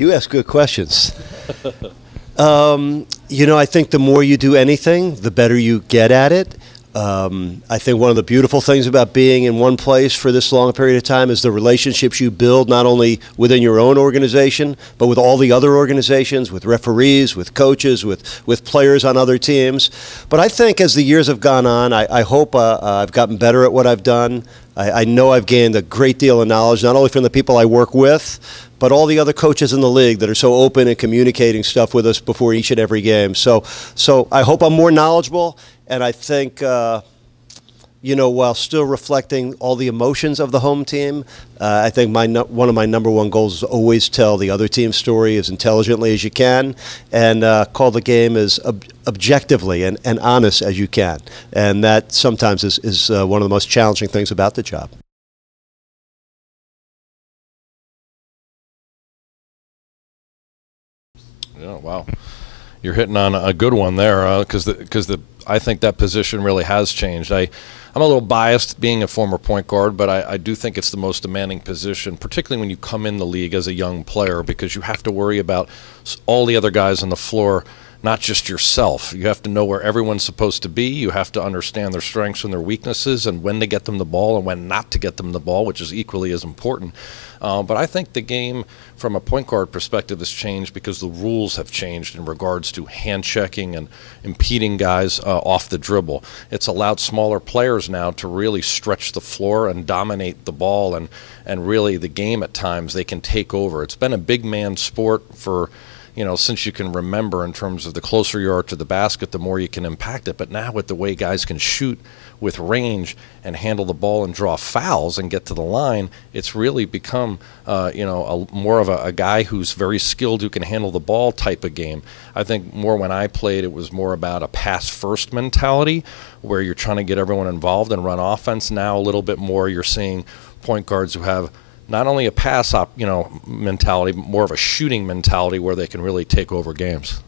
You ask good questions. You know, I think the more you do anything, the better you get at it. I think one of the beautiful things about being in one place for this long a period of time is the relationships you build, not only within your own organization, but with all the other organizations, with referees, with coaches, with players on other teams. But I think as the years have gone on, I hope I've gotten better at what I've done. I know I've gained a great deal of knowledge, not only from the people I work with, but all the other coaches in the league that are so open and communicating stuff with us before each and every game. So I hope I'm more knowledgeable, and I think, you know, while still reflecting all the emotions of the home team, I think one of my #1 goals is always tell the other team's story as intelligently as you can, and call the game as objectively and honest as you can. And that sometimes is one of the most challenging things about the job. Yeah, wow. You're hitting on a good one there, because I think that position really has changed. I'm a little biased being a former point guard, but I do think it's the most demanding position, particularly when you come in the league as a young player, because you have to worry about all the other guys on the floor, not just yourself. You have to know where everyone's supposed to be. You have to understand their strengths and their weaknesses and when to get them the ball and when not to get them the ball, which is equally as important. But I think the game from a point guard perspective has changed because the rules have changed in regards to hand checking and impeding guys off the dribble. It's allowed smaller players now to really stretch the floor and dominate the ball, and really the game at times they can take over. It's been a big man sport for, you know, since you can remember, in terms of the closer you are to the basket, the more you can impact it. But now with the way guys can shoot with range and handle the ball and draw fouls and get to the line, it's really become, you know, more of a guy who's very skilled, who can handle the ball type of game. I think more when I played, it was more about a pass-first mentality where you're trying to get everyone involved and run offense. Now a little bit more you're seeing point guards who have not only a pass up, you know, mentality, but more of a shooting mentality where they can really take over games.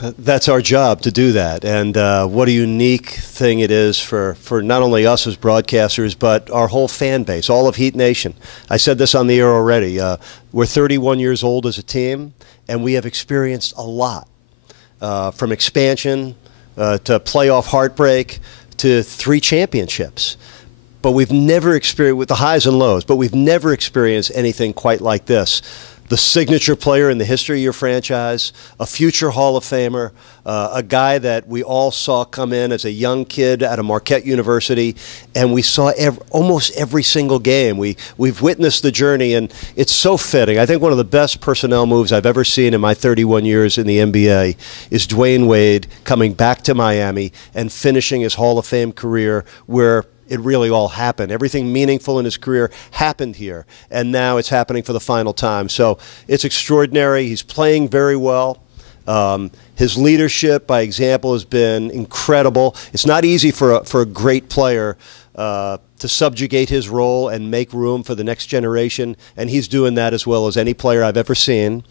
That's our job, to do that, and what a unique thing it is for not only us as broadcasters, but our whole fan base, all of Heat Nation. I said this on the air already. We're 31 years old as a team, and we have experienced a lot, from expansion to playoff heartbreak to 3 championships. But we've never experienced, with the highs and lows, but we've never experienced anything quite like this. The signature player in the history of your franchise, a future Hall of Famer, a guy that we all saw come in as a young kid at a Marquette University, and we saw almost every single game. We've witnessed the journey, and it's so fitting. I think one of the best personnel moves I've ever seen in my 31 years in the NBA is Dwayne Wade coming back to Miami and finishing his Hall of Fame career where it really all happened. Everything meaningful in his career happened here, and now it's happening for the final time. So it's extraordinary. He's playing very well. His leadership by example has been incredible. It's not easy for a great player to subjugate his role and make room for the next generation, and he's doing that as well as any player I've ever seen.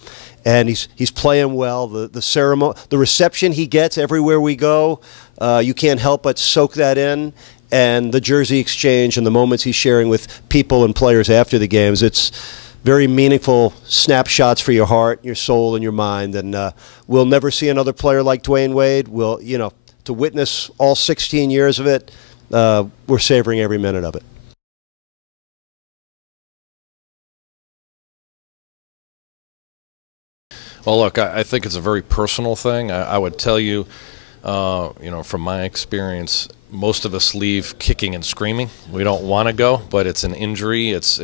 And he's playing well. The ceremony, the reception he gets everywhere we go, you can't help but soak that in. And the jersey exchange and the moments he's sharing with people and players after the games, it's very meaningful snapshots for your heart, your soul, and your mind. And we'll never see another player like Dwayne Wade. We'll, you know, to witness all 16 years of it, we're savoring every minute of it. Well, look, I think it's a very personal thing. I would tell you, you know, from my experience, most of us leave kicking and screaming. We don't want to go, but it's an injury. It's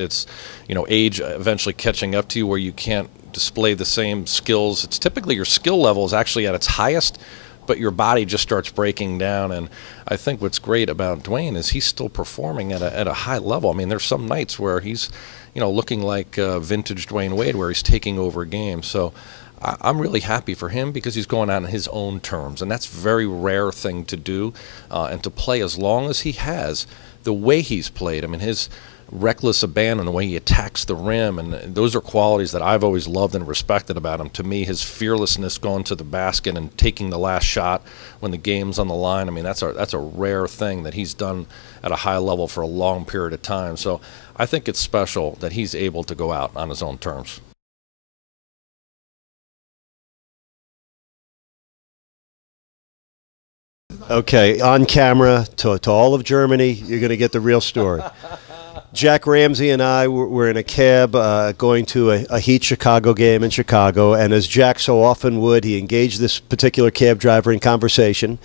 you know, age eventually catching up to you where you can't display the same skills. It's typically your skill level is actually at its highest, but your body just starts breaking down. And I think what's great about Dwayne is he's still performing at a high level. I mean, there's some nights where he's, you know, looking like vintage Dwayne Wade, where he's taking over games. So I'm really happy for him because he's going out on his own terms, and that's a very rare thing to do, and to play as long as he has, the way he's played. I mean, his reckless abandon, the way he attacks the rim, and those are qualities that I've always loved and respected about him. To me, his fearlessness going to the basket and taking the last shot when the game's on the line, I mean, that's a rare thing that he's done at a high level for a long period of time. So I think it's special that he's able to go out on his own terms. Okay, on camera to all of Germany, you're going to get the real story. Jack Ramsey and I were in a cab going to a Heat Chicago game in Chicago, and as Jack so often would, he engaged this particular cab driver in conversation,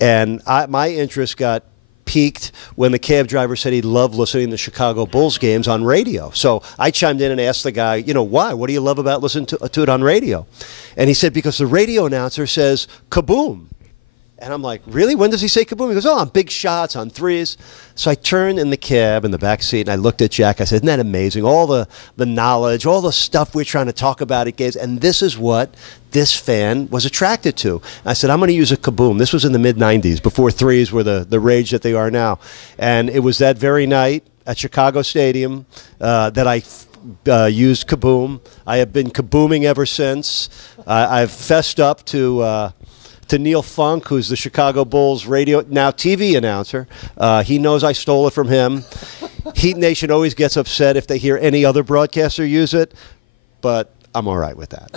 and my interest got piqued when the cab driver said he loved listening to Chicago Bulls games on radio. So I chimed in and asked the guy, you know, why? What do you love about listening to it on radio? And he said, because the radio announcer says, kaboom. And I'm like, really? When does he say kaboom? He goes, oh, on big shots, on threes. So I turned in the cab in the back seat, and I looked at Jack. I said, isn't that amazing? All the knowledge, all the stuff we're trying to talk about at games, and this is what this fan was attracted to. I said, I'm going to use a kaboom. This was in the mid-'90s, before threes were the rage that they are now. And it was that very night at Chicago Stadium that I used kaboom. I have been kabooming ever since. I've fessed up to Neil Funk, who's the Chicago Bulls radio, now TV announcer. He knows I stole it from him. Heat Nation always gets upset if they hear any other broadcaster use it, but I'm all right with that.